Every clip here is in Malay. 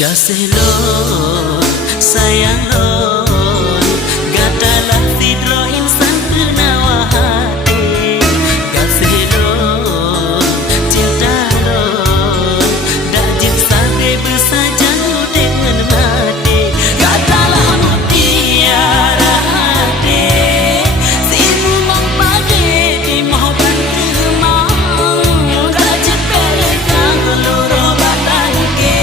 Kasih lon, sayang lon, gadalah tidro insan penawa hati. Kasih lon, cinta lon, dak jin sampai bersajan dengan mati. Gadalah mutiara hati, simu mempagi di mohon kemang, gajah perekang luruh batang ke.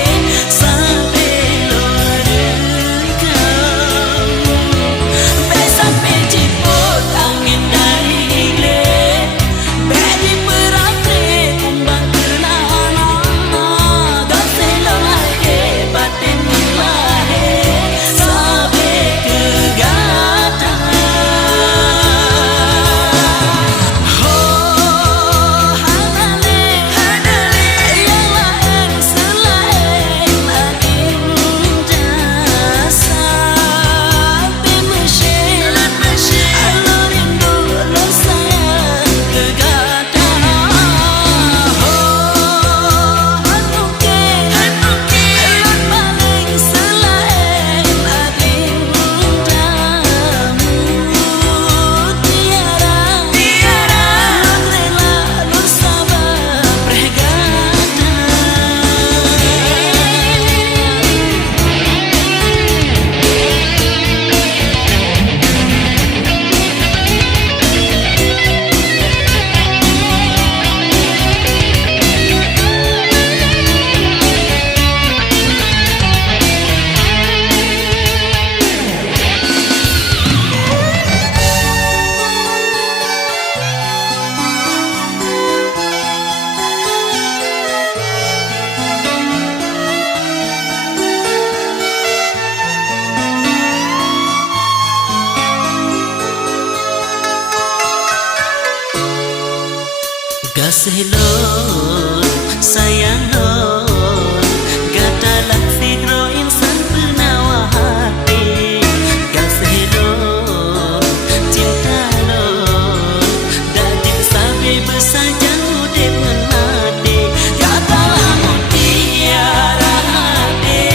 Kasih lon, sayang lon, gadalah tidro insan penawa hati. Kasih lon, cinta lon, dak jin sampai bersajan dengan mati. Gadalah mutiara hati,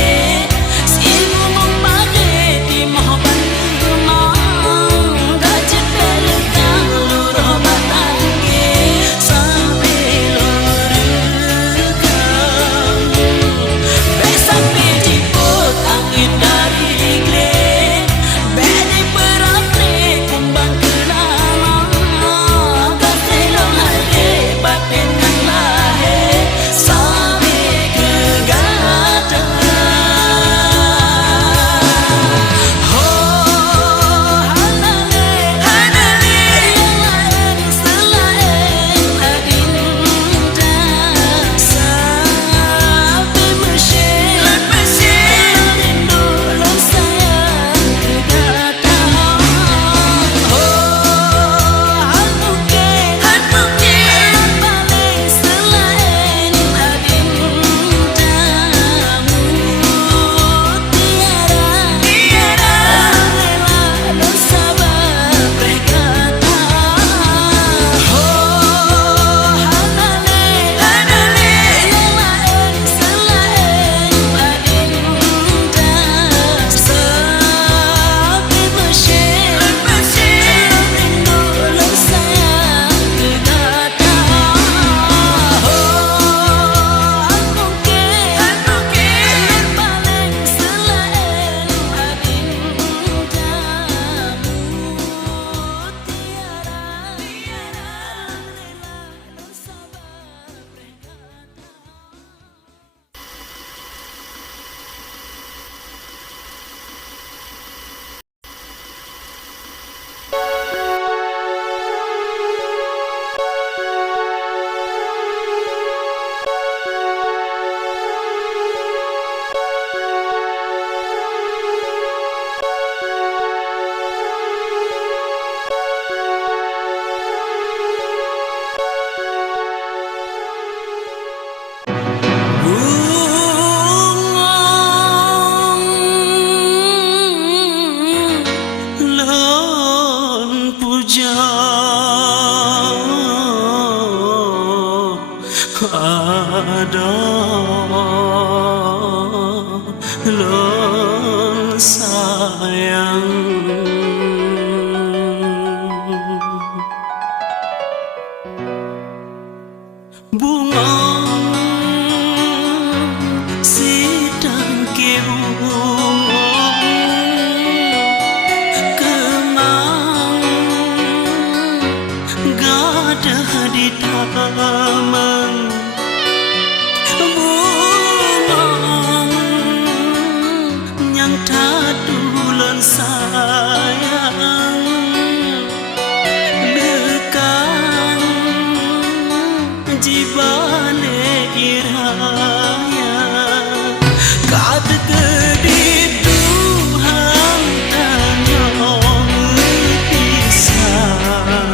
simu mempagi di mohon kemang, gajah perekang luruh batang ke. ada lon sayang bunga sedang kebunga kemang gadah di taman bunga yang tadulan sayang lekang jibale iraya kata kedip Tuhan tanyong pisah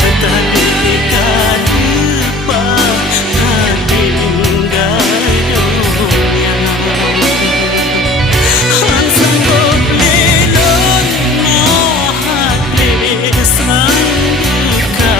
kata dekat depan hatinggalnya hansang goblelon mohat lesan duka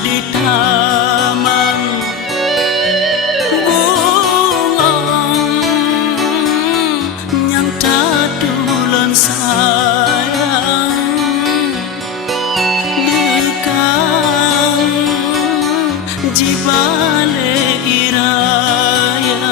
Di taman bunga yang tadulan sayang lekang jibale iraya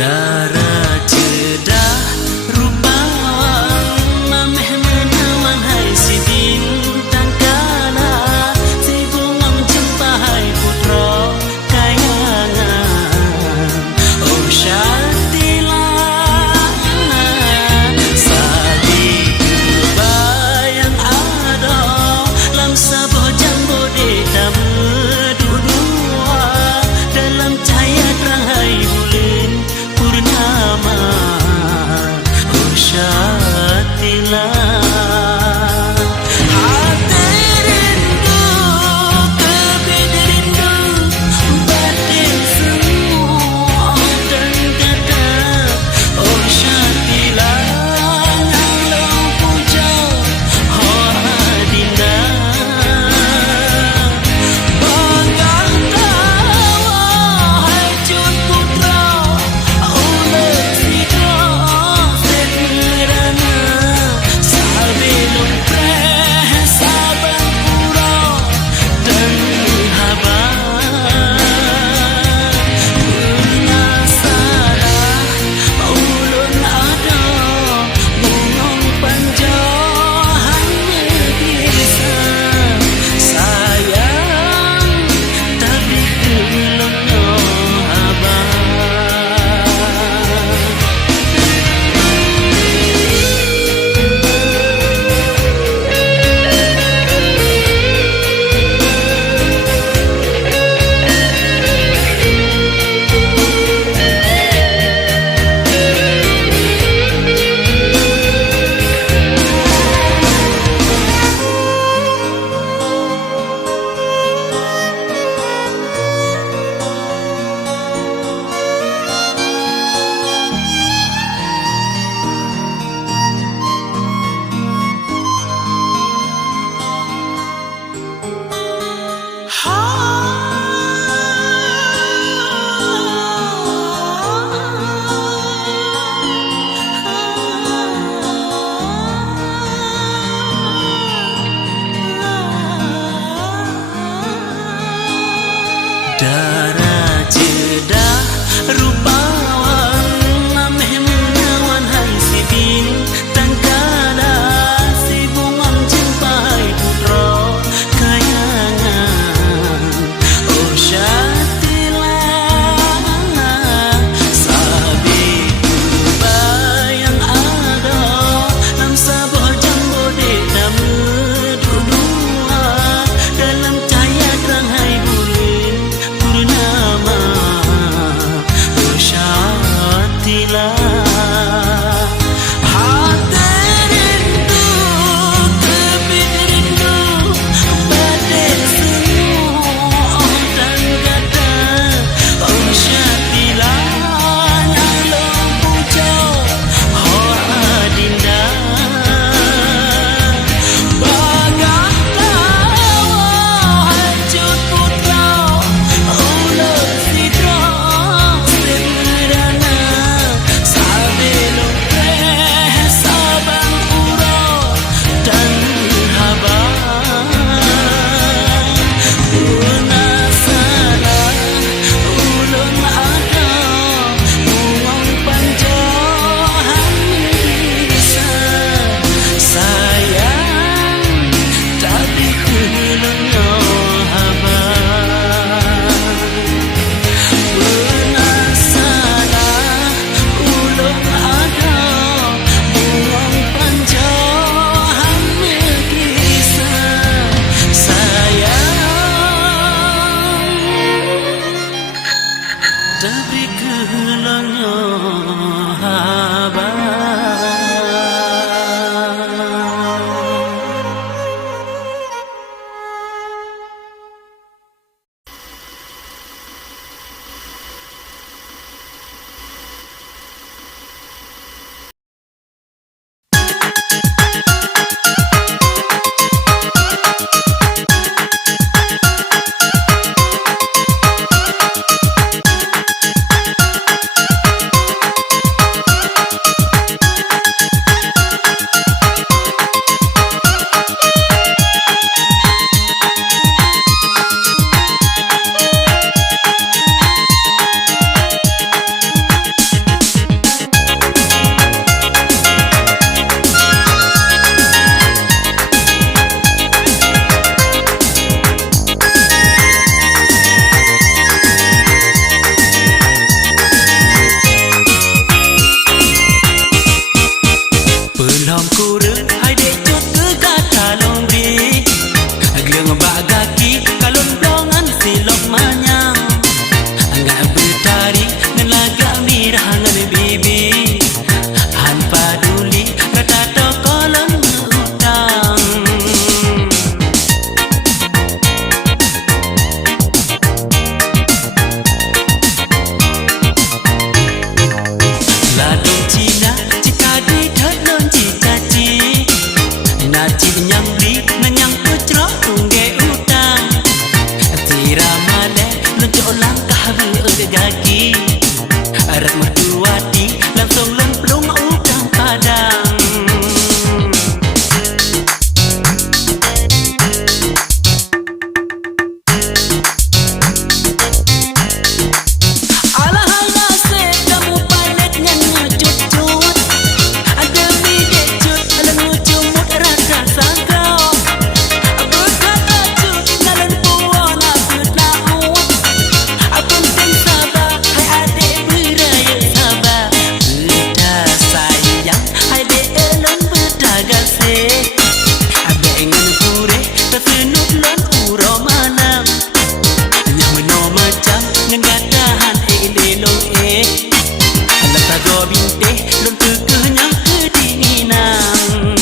Darah jedah rupawan mameh menawan hai si bintang kana si bungam jempai putra kayangan oh syatilan sadi kebayang ada lam saboh jambo de dudua dalam cahaya terang hai bulan purnama oh syatilan hati rindu kebid rindu batin semua dan kata oh syatilan yang puja oh adinda bangga tawa hajut putra ulet sida segerana sabelum preh saban pura dan haba penasarah ulun ada mungong panjahan bisa sayang tapi kelonyo haba darah jedah rupawan mameh menawan hai si bintang kana si bungam jempai putra kayangan oh syatilan sabi kebayang ada lam saboh jambo de dudua dalam cahaya terang hai bulan purnama oh syatilan hati rindu kebid rindu batin semua dan kata oh syatilan alam puja oh adinda bangga tawa hajut putra ulet sida segerana sabelum preh saban pura dan haba penasarah ulun ada mungong panjahan bisa sayang tapi kelonyo haba penasarah ulun ada mungong panjahan bisa sayang tapi kelonyo haba gaki Arat mertuati langsung lemplung udang padang Alahai nasib kamu paletnya ngecut-cut Ada bidek cut lengu cumut rasa sangkau Berkata cut ngalan puan aku naut Penting sabar hai adik beraya sabar Beda sayang hai dek elon beda gasih Abek ingin purih tersenup lon uro malam Yang menor macam ngengatahan elelong Alam tago bintih lon tekehnya kedinginan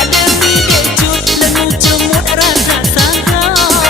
Ada bidek cut lengu cumut rasa sangkau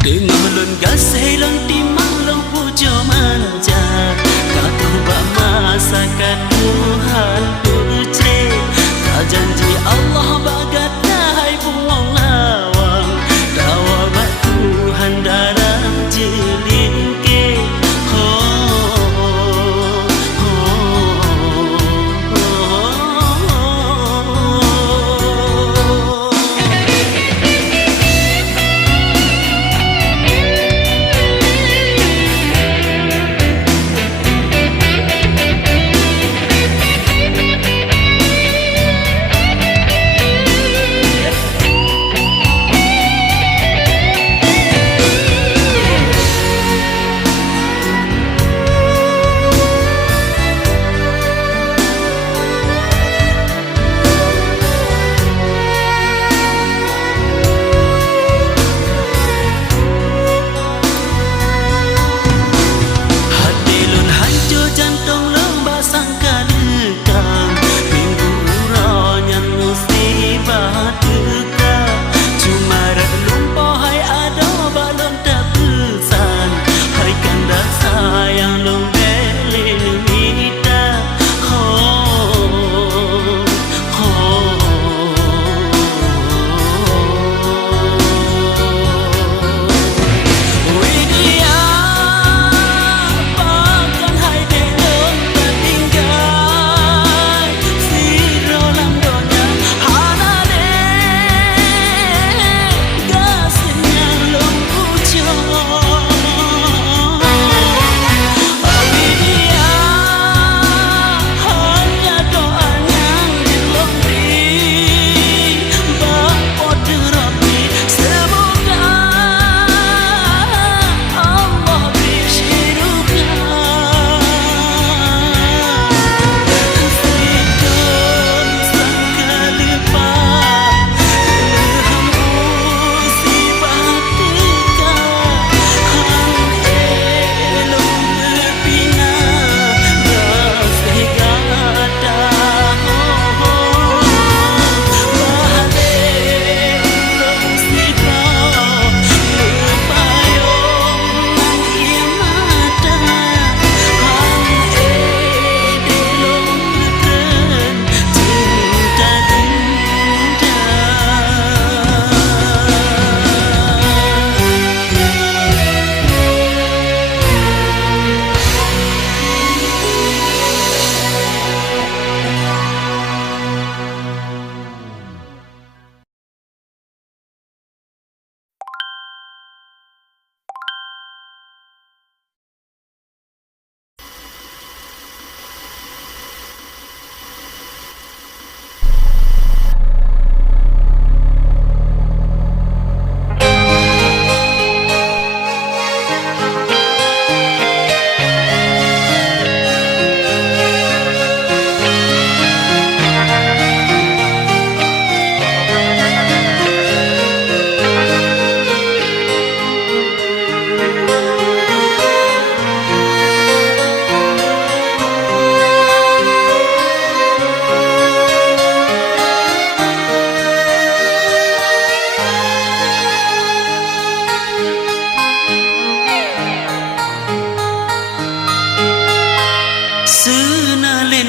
Dengar lon gasih lon timang lon pujo manja Kau bak masakan Tuhan uce Kau janji Allah bagat dahai bungong lawang Dawa bak Tuhan dalam jelingke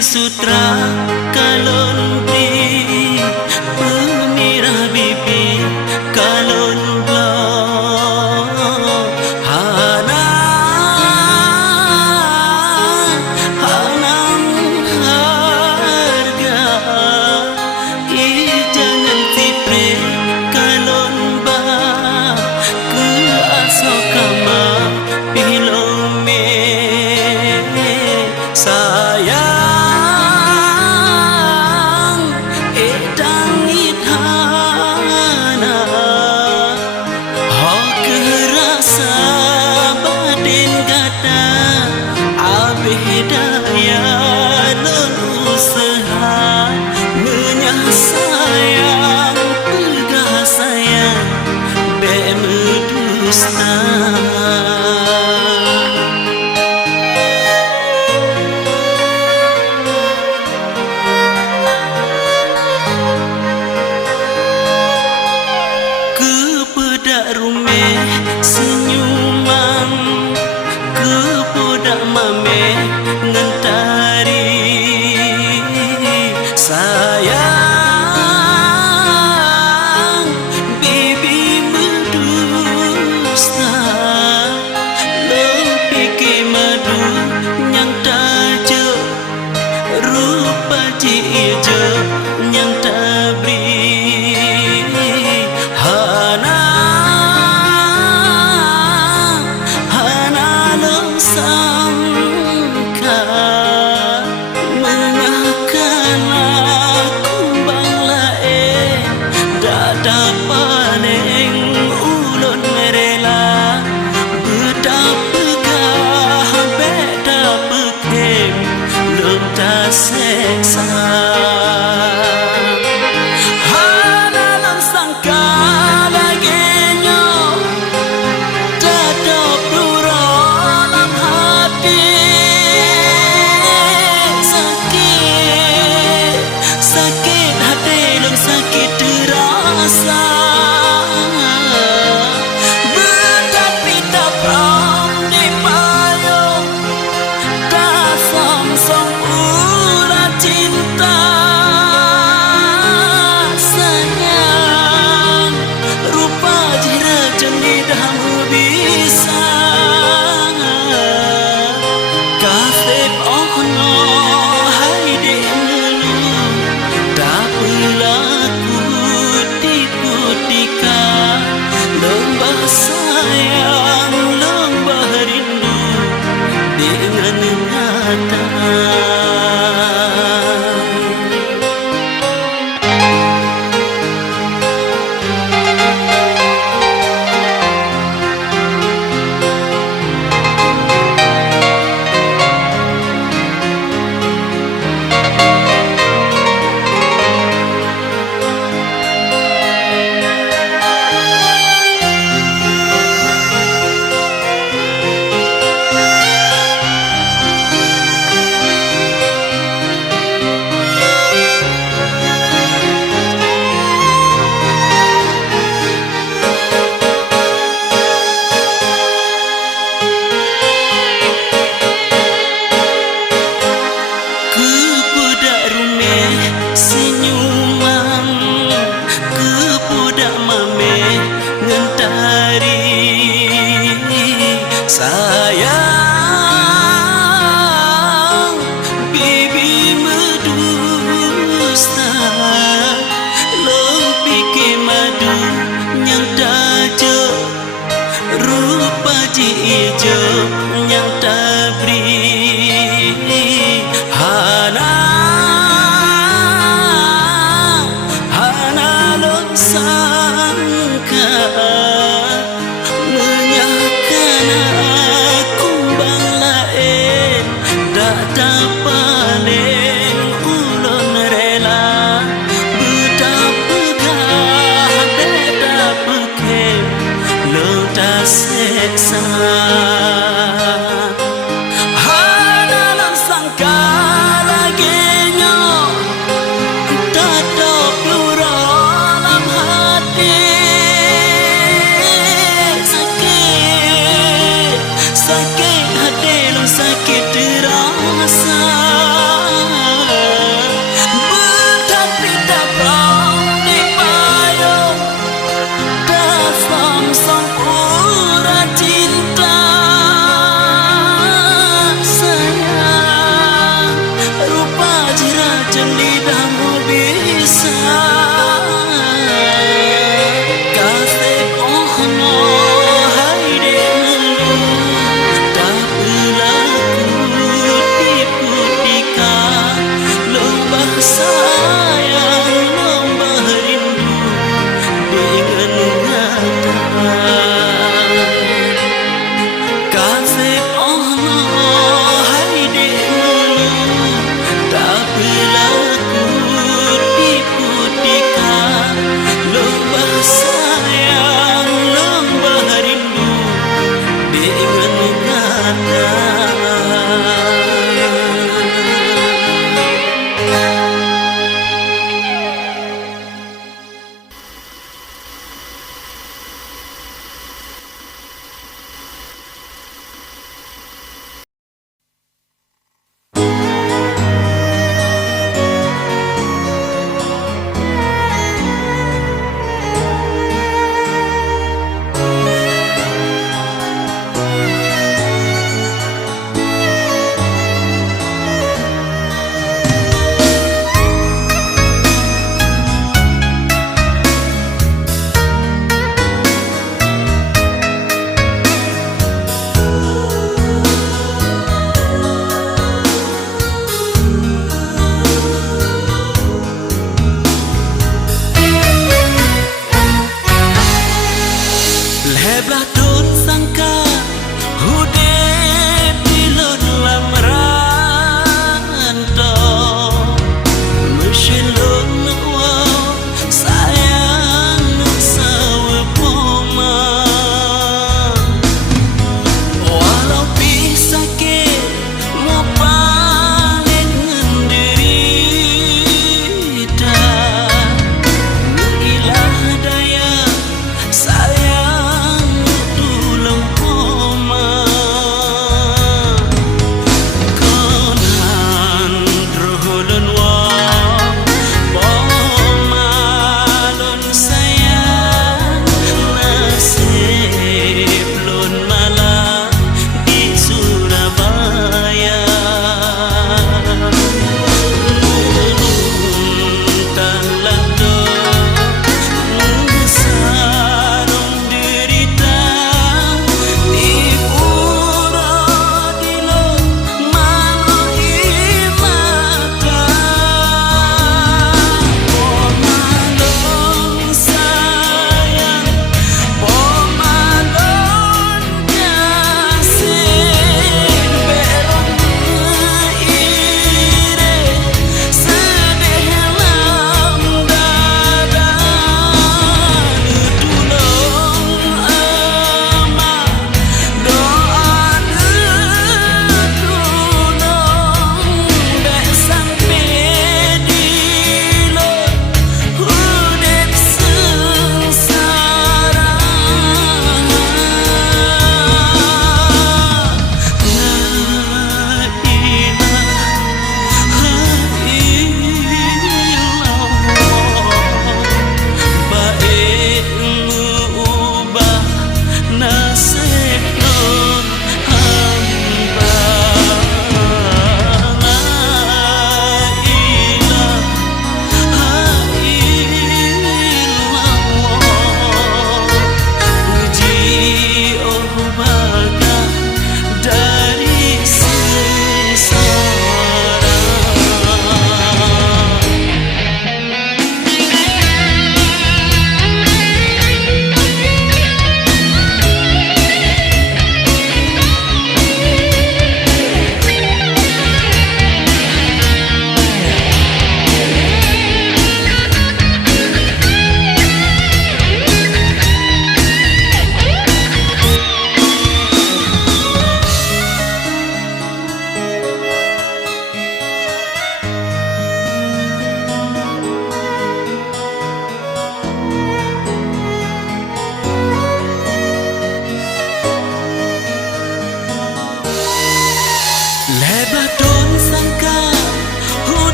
sutra kalon bri pemirah bibi kalon blo hana hanam harga jangan tipre kalon ba ke asokama pilome sayang daya non usaha menyayang pegah sayang bemedusta kepedak rume senyuman kepodak mame ngentari sayang bibi medusta lempiki madu nyang tajo rupa ijo nyang tabri hana long sangka mengakan aku banglae dada paling ulun merela betapegah beda pekem lomta seksa hana long sangka laginya dada pluro lam hati sakit sakit hati long sakit terasa betapi tak pram di payung tak som urat cinta sayang rupa jira jenis dah bisa kasih ono hai di melu tak berlaku tipu-tika lembah sayang lembah rindu dengan nyata. Kepodak rume senyuman kepodak mame ngentari sayang bibi medusta lempiki madu nyang tajo rupa ijo nyang tabri hana long sangka menyakan aku banglae dada paling ulun rela betapegah beda pekem lota seksa hana long sangka laginya dada pluro lam hati sakit sakit hati long sakit terasa betaphi tak pram di payung tak som urat cinta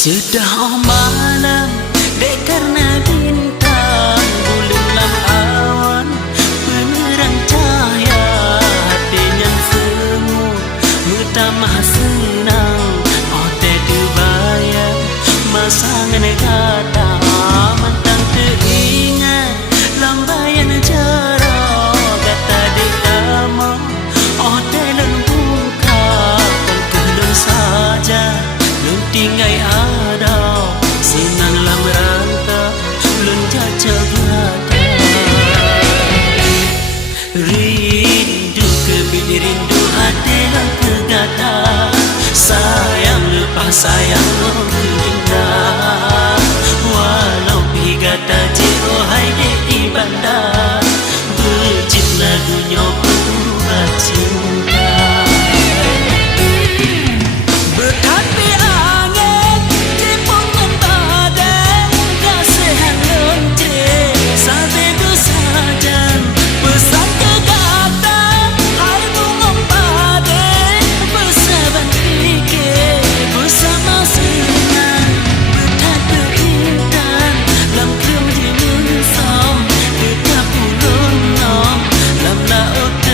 Sudah malam dek karena bintang bulan awan penerang cahaya hatinya semu mutamah senang oh tedu bayang masangan kata mentang teringat lambayan jarak kata dek lama oh telon buka kelun saja lun tinggai senang lam rangka lun caca belaka rindu kebini rindu hati lang kegata sayang lepas sayang indah walau pigata jero hai di ibanda berjit lagunya pura cinta oh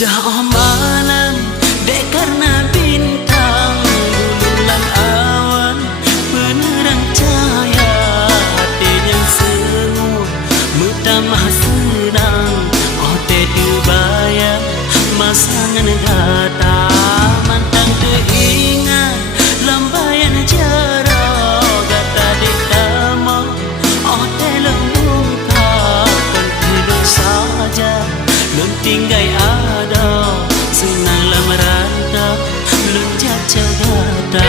Dah malam dek karena bintang bulan awan penerang cahaya hati yang semu mutamah senang oh tedu bayang masangan datang mantang teringat lambayan jarak kata dek tamo oh telung ungkapkan hidup saja belum tinggal ada senanglah merantau belum jaca gata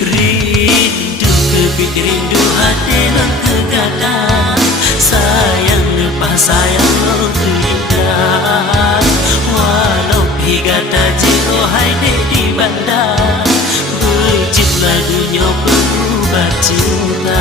rindu kebit rindu hati lang kegata sayang lepas sayang kulidah walau higata jiro hai dek di bandar berjit lagunya berubah cinta.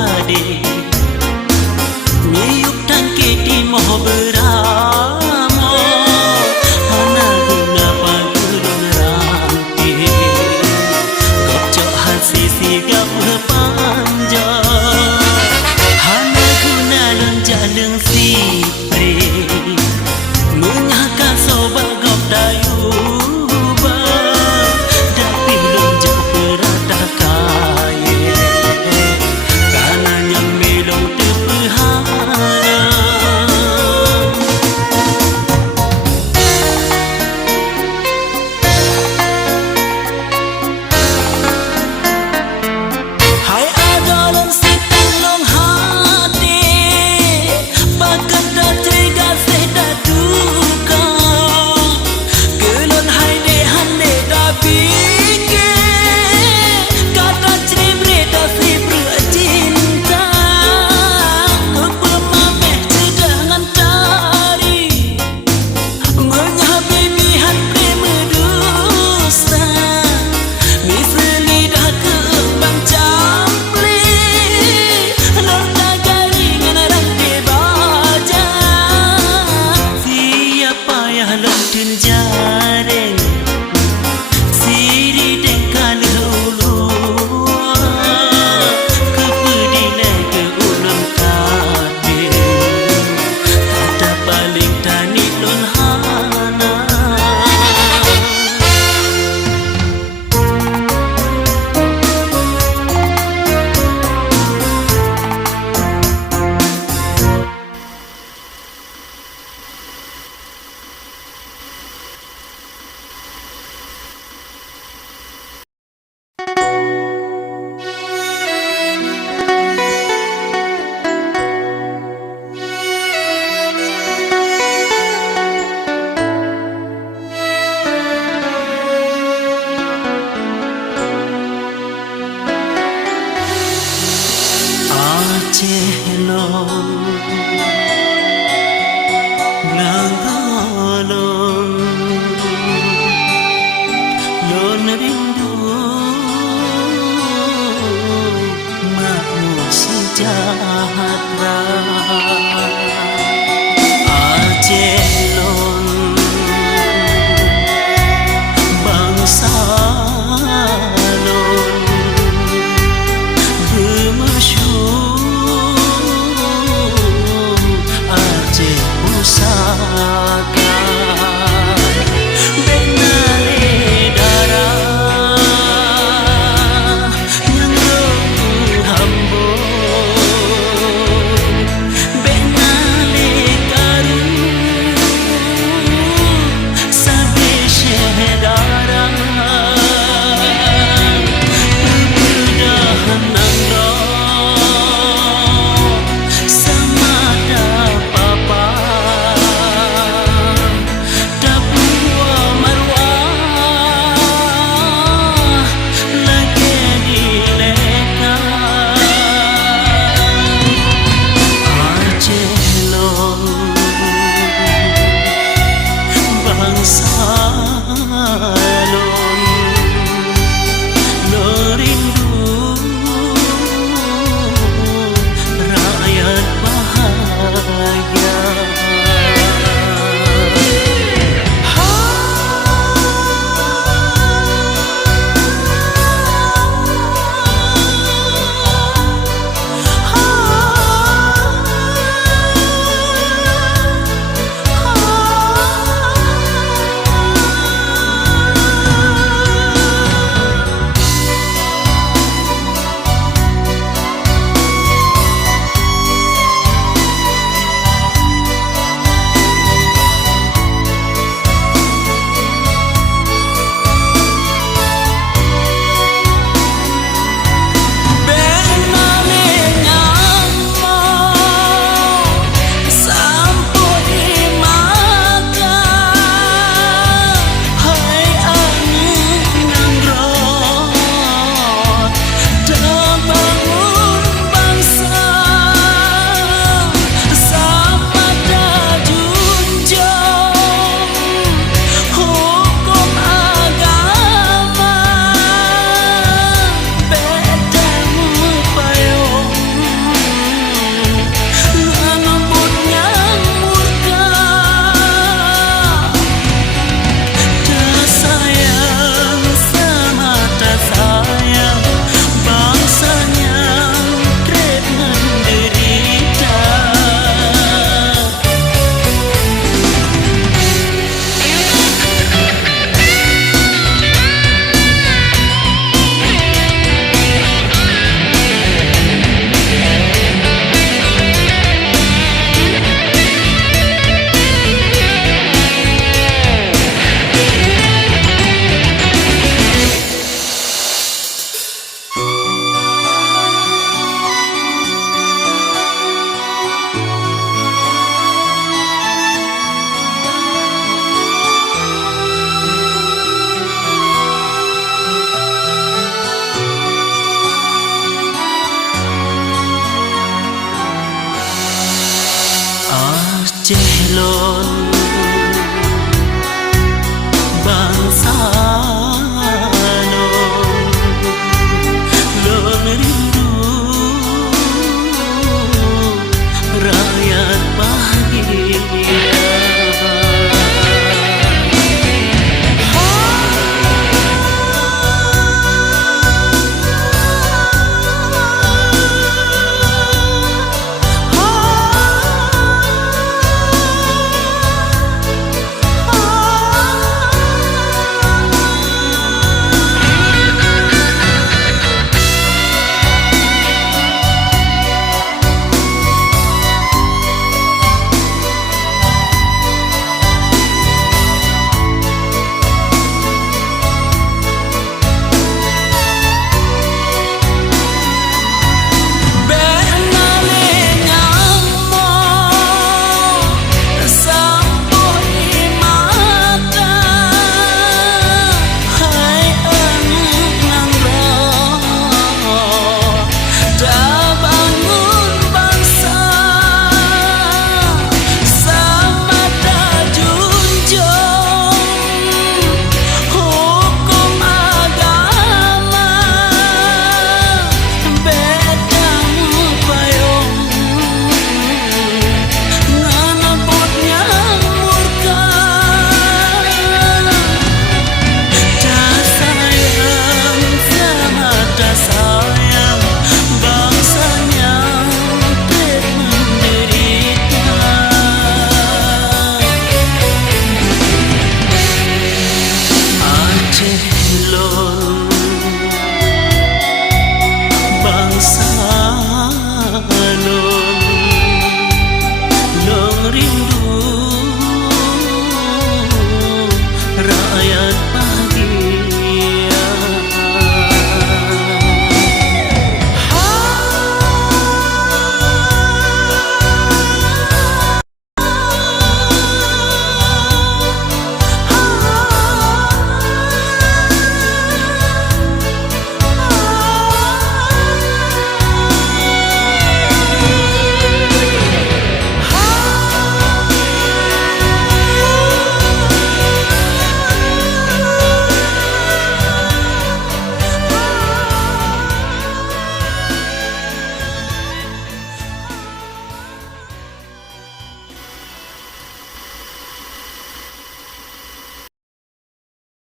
bade Miyuk tangke di moh beramo Hana guna pagulun rampi Gocok hasi sigap panja Hana guna lonjaleng sipre Menyaka sobat gop dayuba Dapi lonjok berada kaya Karena yang melong terpehara Hai adolong si tolong hati Bakat dah tega dah duka Gelon hai deh hande dah fikir Kata cerebre dah fibre cinta Kepemameh cedangan tari Menyahabibihan prema dusta Misli dah keembang campli Lor dah garingan rantai baja Siapa yang lentun jaring Siri dengkal ulua Kepedile ke ulang kadir Kata paling tani lon hana Aceh lo